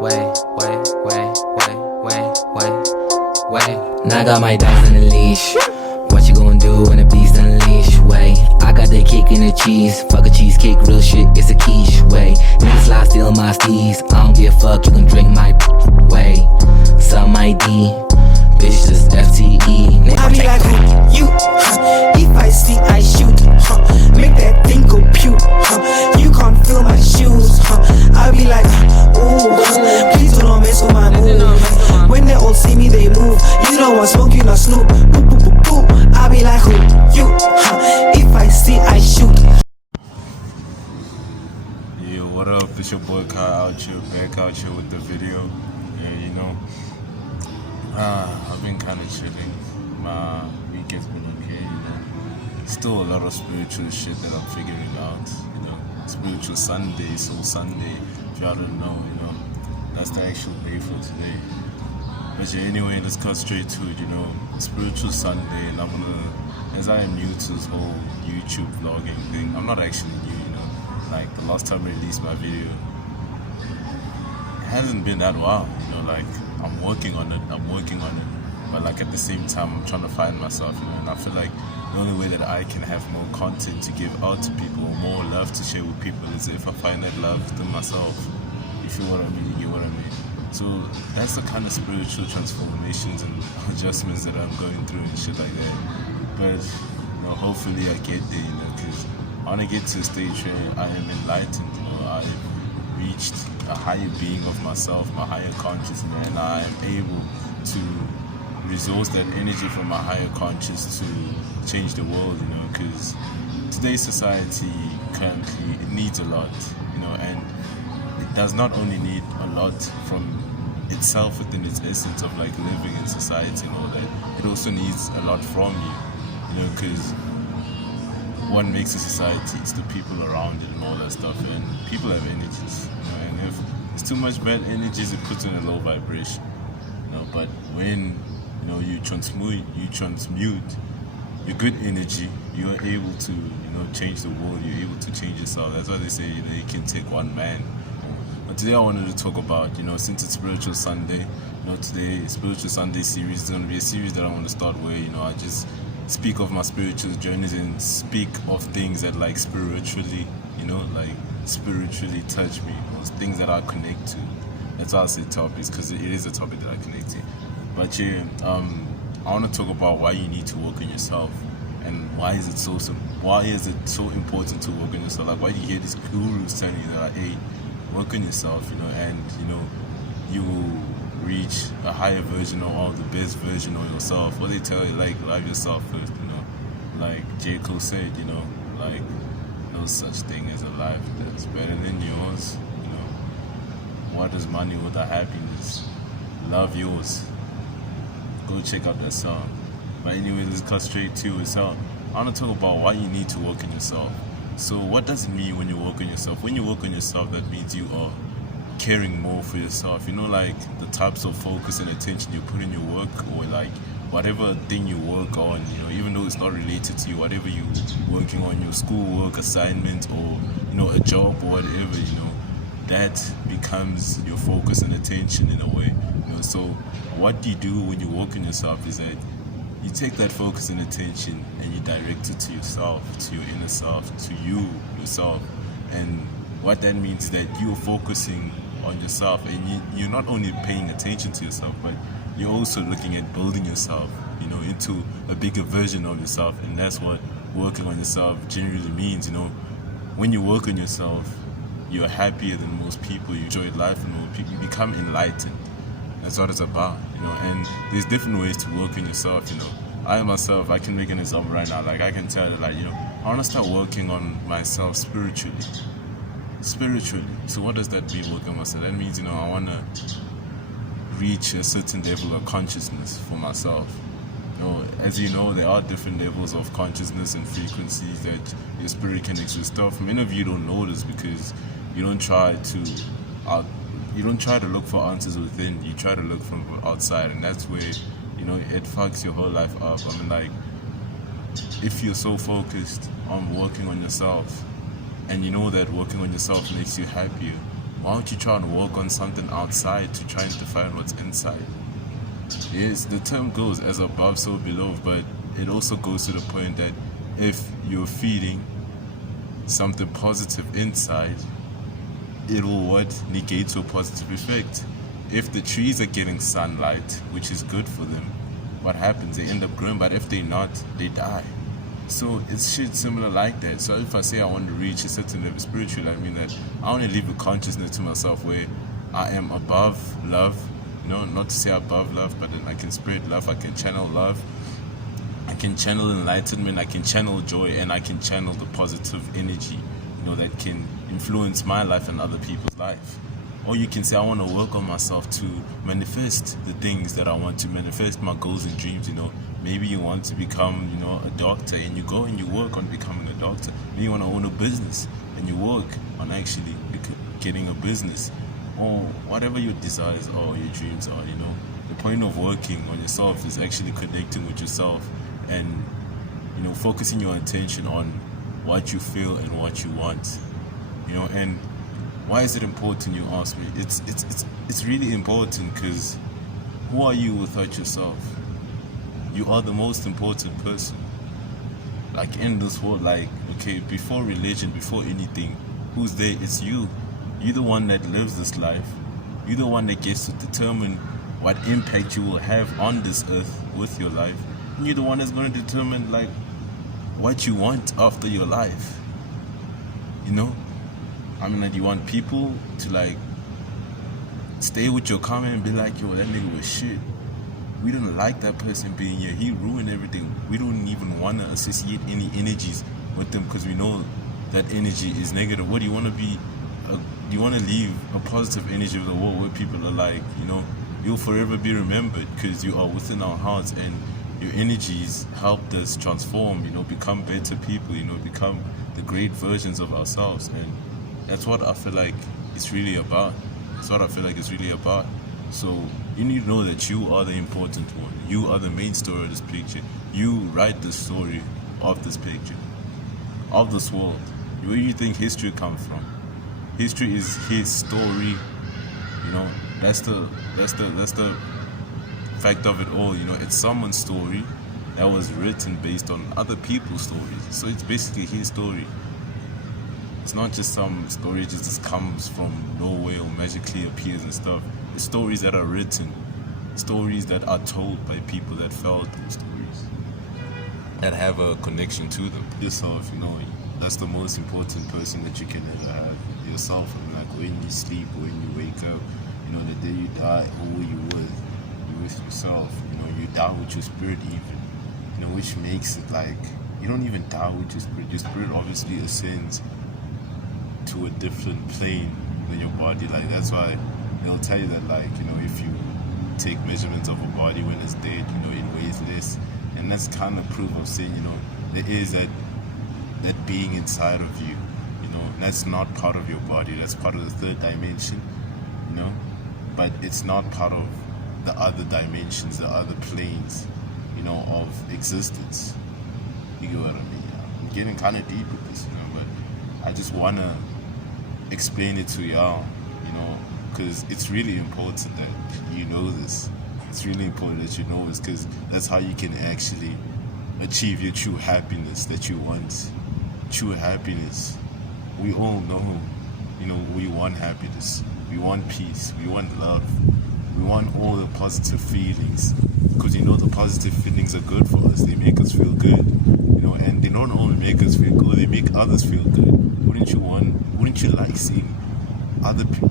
Now I got my dogs on the leash. What you gonna do when the beast unleash? Way, I got the cake and the cheese. Fuck a cheesecake, real shit, it's a quiche. Way, niggas lie, steal my steez. I don't give a fuck, you can drink my way. Some ID, bitch, this FTE. I be like, you, if I see, I shoot, make that thing go pew, you can't feel my shoes, I be like, ooh, please do not mess with my move. When they all see me, they move. You don't want smoke, you not snoop. Boop, boop, boop, boop. I be like, you, if I see, I shoot. Yo, what up? It's your boy Kyle out here, back out here with the video. Yeah, you know, I've been kind of chilling. My week has been okay, you know. Still a lot of spiritual shit that I'm figuring out, you know. Spiritual Sunday, Soul Sunday. If y'all don't know, you know, that's the actual day for today. But yeah, anyway, let's cut straight to it, you know. Spiritual Sunday, and I'm gonna, as I am new to this whole YouTube vlogging thing, I'm not actually new, you know. Like, the last time I released my video, it hasn't been that while, you know, like, I'm working on it, but like at the same time, I'm trying to find myself, you know, and I feel like the only way that I can have more content to give out to people, or more love to share with people, is if I find that love within myself. You feel what I mean? You get what I mean? So that's the kind of spiritual transformations and adjustments that I'm going through and shit like that. But, you know, hopefully I get there, you know, because I want to get to a stage where I am enlightened, you know, I've reached a higher being of myself, my higher consciousness, and I am able to resource that energy from my higher conscious to change the world, you know, because today's society currently, it needs a lot, you know, and it does not only need a lot from itself within its essence of like living in society and all that, it also needs a lot from you know, because what makes a society is the people around it and all that stuff, and people have energies, you know, and if it's too much bad energies, it puts in a low vibration, you know, but when, you know, you transmute your good energy, you are able to, you know, change the world, you're able to change yourself. That's why they say, you know, you can take one man. But today I wanted to talk about, you know, since it's Spiritual Sunday, you know, today Spiritual Sunday series is going to be a series that I want to start where, you know, I just speak of my spiritual journeys and speak of things that like spiritually, you know, like spiritually touch me, or things that I connect to. That's why I say topics, because it is a topic that I connect to. But yeah, I want to talk about why you need to work on yourself, and why is it so important to work on yourself. Like, why do you hear these gurus telling you that, like, hey, work on yourself, you know, and, you know, you will reach a higher version or the best version of yourself. What they tell you, like, love yourself first, you know. Like J. Cole said, you know, like, no such thing as a life that's better than yours, you know. What is money without happiness? Love yours. Go check out that song. But anyway, let's cut straight to it. So I want to talk about why you need to work on yourself. So what does it mean when you work on yourself? When you work on yourself, that means you are caring more for yourself. You know, like the types of focus and attention you put in your work, or like whatever thing you work on, you know, even though it's not related to you, whatever you working on, your schoolwork, assignment, or, you know, a job or whatever, you know, that becomes your focus and attention in a way. You know, so what you do when you work on yourself is that you take that focus and attention and you direct it to yourself, to your inner self, to yourself. And what that means is that you're focusing on yourself, and you're not only paying attention to yourself, but you're also looking at building yourself, you know, into a bigger version of yourself. And that's what working on yourself generally means, you know. When you work on yourself, you're happier than most people, you enjoy life and most people, you become enlightened. That's what it's about, you know, and there's different ways to work on yourself, you know. I myself, I can make an example right now, like I can tell you, like, you know, I want to start working on myself spiritually. So what does that mean, working on myself? That means, you know, I want to reach a certain level of consciousness for myself. You know, as you know, there are different levels of consciousness and frequencies that your spirit can exist of. Many of you don't know this because you don't try to look for answers within, you try to look from outside, and that's where, you know, it fucks your whole life up. I mean, like, if you're so focused on working on yourself, and you know that working on yourself makes you happier, Why don't you try and work on something outside to try and define what's inside? Yes, the term goes as above, so below, but it also goes to the point that if you're feeding something positive inside, it will what? Negate your positive effect. If the trees are getting sunlight, which is good for them, what happens? They end up growing, but if they're not, they die. So it's shit similar like that. So if I say I want to reach a certain level spiritually, I mean that I want to leave a consciousness to myself where I am above love. No, not to say above love, but then I can spread love, I can channel love, I can channel enlightenment, I can channel joy, and I can channel the positive energy, that can influence my life and other people's life. Or you can say, I want to work on myself to manifest the things that I want to manifest, my goals and dreams. Maybe you want to become, a doctor, and you go and you work on becoming a doctor. Maybe you want to own a business, and you work on actually getting a business, or whatever your desires are, your dreams are. The point of working on yourself is actually connecting with yourself, and focusing your attention on what you feel and what you want. And why is it important, you ask me? It's really important because who are you without yourself? You are the most important person. Like in this world, before religion, before anything, who's there? It's you. You're the one that lives this life. You're the one that gets to determine what impact you will have on this earth with your life. And you're the one that's going to determine what you want after your life. Do you want people to stay with your comment and be like, yo, that nigga was shit. We don't like that person being here. He ruined everything. We don't even want to associate any energies with them because we know that energy is negative. What do you want to be? Do you want to leave a positive energy of the world where people are like, you'll forever be remembered because you are within our hearts and your energies helped us transform, become better people, become the great versions of ourselves. And that's what I feel like it's really about. So you need to know that you are the important one. You are the main story of this picture. You write the story of this picture, of this world. Where do you think history comes from? History is his story. That's the fact of it all. It's someone's story that was written based on other people's stories. So it's basically his story. It's not just some story just comes from nowhere or magically appears and stuff. It's stories that are written, stories that are told by people that felt those stories, that have a connection to them. Yourself, that's the most important person that you can ever have. Yourself. When you sleep, when you wake up, the day you die, who you with? You're with yourself. You die with your spirit even. Which makes it you don't even die with your spirit. Your spirit obviously ascends to a different plane than your body. That's why they'll tell you that if you take measurements of a body when it's dead, it weighs less. And that's kind of proof of saying, there is that being inside of you. That's not part of your body. That's part of the third dimension, but it's not part of the other dimensions, the other planes, of existence. You get what I mean? I'm getting kind of deep with this, but I just want to explain it to y'all, because it's really important that you know this. It's really important that you know this because that's how you can actually achieve your true happiness that you want. True happiness. We all know, we want happiness. We want peace. We want love. We want all the positive feelings because the positive feelings are good for us. They make us feel good, and they don't only make us feel good, they make others feel good. Wouldn't you like seeing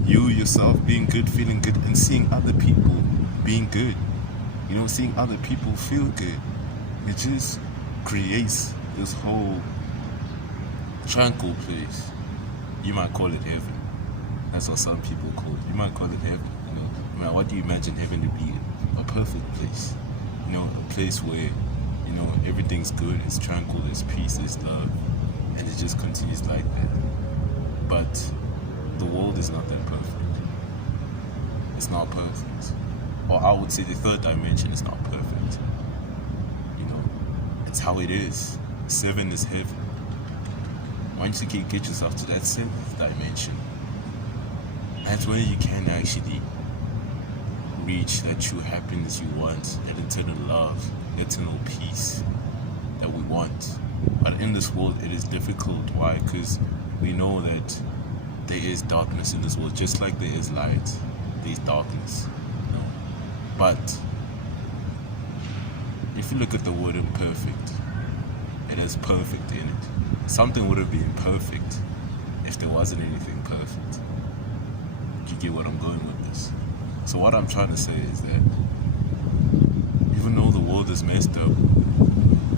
you yourself being good, feeling good, and seeing other people being good? Seeing other people feel good. It just creates this whole tranquil place. You might call it heaven. That's what some people call it. You might call it heaven. What do you imagine heaven to be? A perfect place. A place where, everything's good, it's tranquil, there's peace, there's love, and it just continues like that. But the world is not that perfect. It's not perfect. Or I would say the third dimension is not perfect. It's how it is. 7 is heaven. Once you can get yourself to that 7th dimension, That's when you can actually reach that true happiness you want, that eternal love, eternal peace that we want. But in this world, it is difficult. Why? Because we know that there is darkness in this world, just like there is light. There is darkness. But if you look at the word imperfect, it has perfect in it. Something would have been perfect if there wasn't anything perfect. You get what I'm going with this? So what I'm trying to say is that even though the world is messed up,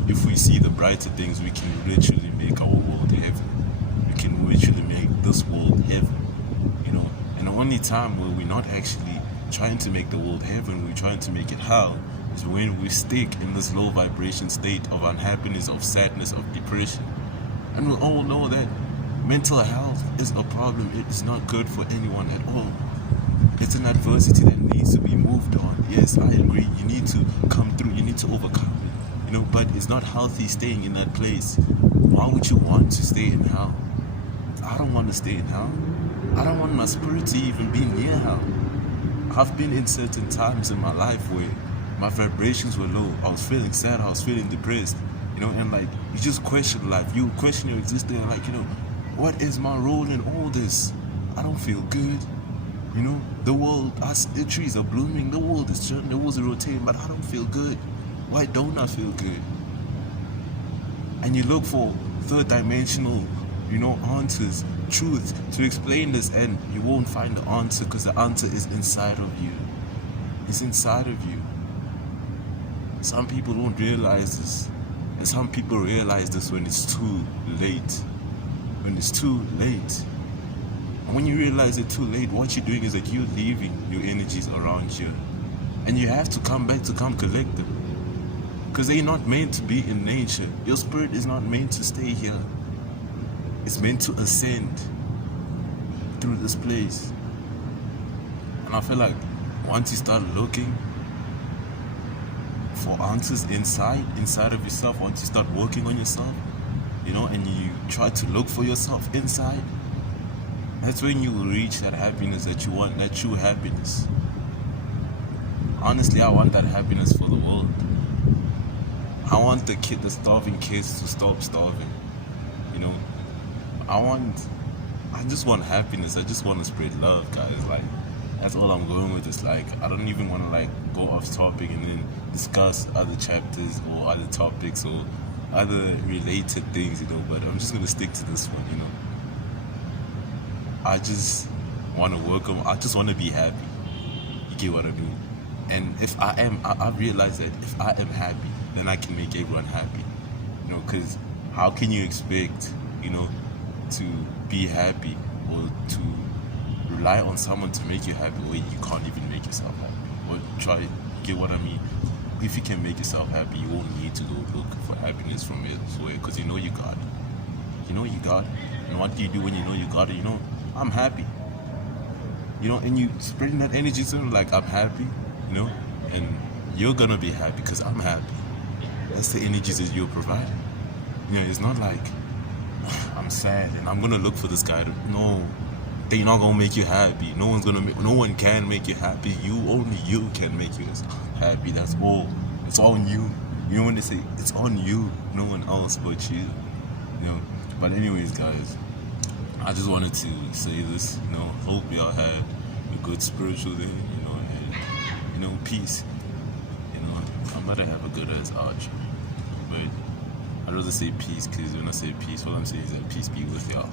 if we see the brighter things, we can literally make our world heaven. We can literally make this world heaven. And the only time where we're not actually trying to make the world heaven, we're trying to make it hell, is when we stick in this low vibration state of unhappiness, of sadness, of depression. And we all know that mental health is a problem. It is not good for anyone at all. It's an adversity that needs to be moved on. Yes, I agree. You need to come through. You need to overcome it. But it's not healthy staying in that place. Why would you want to stay in hell? I don't want to stay in hell. I don't want my spirit to even be near hell. I've been in certain times in my life where my vibrations were low. I was feeling sad. I was feeling depressed. And like, you just question life. You question your existence. Like, what is my role in all this? I don't feel good. The world, the trees are blooming. The world is turning. The world is rotating, but I don't feel good. Why don't I feel good? And you look for third dimensional, answers, truth to explain this, and you won't find the answer because the answer is inside of you. It's inside of you. Some people don't realize this. And some people realize this when it's too late. When it's too late. And when you realize it's too late, what you're doing is that you're leaving your energies around here. And you have to come back to come collect them. Because they're not meant to be in nature. Your spirit is not meant to stay here. It's meant to ascend through this place. And I feel like once you start looking for answers inside of yourself, once you start working on yourself, and you try to look for yourself inside, that's when you will reach that happiness that you want, that true happiness. Honestly, I want that happiness for the world. I want the starving kids to stop starving. I just want happiness. I just want to spread love, guys. Like, that's all I'm going with. It's like, I don't even want to go off topic and then discuss other chapters or other topics or other related things, but I'm just going to stick to this one, I just want to work on, I just want to be happy. You get what I mean? And if I am, I realize that if I am happy, then I can make everyone happy. Because how can you expect, to be happy or to rely on someone to make you happy when you can't even make yourself happy? Or try, get what I mean? If you can make yourself happy, you won't need to go look for happiness from elsewhere, because you got it. You got it. And what do you do when you know you got it? I'm happy. And you spreading that energy to them, like, I'm happy, and you're gonna be happy because I'm happy. That's the energies that you're providing. It's not like I'm sad and I'm gonna look for this guy no, they're not gonna make you happy. No one can make you happy. Only you can make you happy. That's all. It's on you. When they say it's on you, no one else but you. But anyways, guys, I just wanted to say this. Hope y'all had a good spiritual day. And peace. I'm about to have a good ass outro, but I'd rather say peace, because when I say peace, what I'm saying is that peace be with y'all.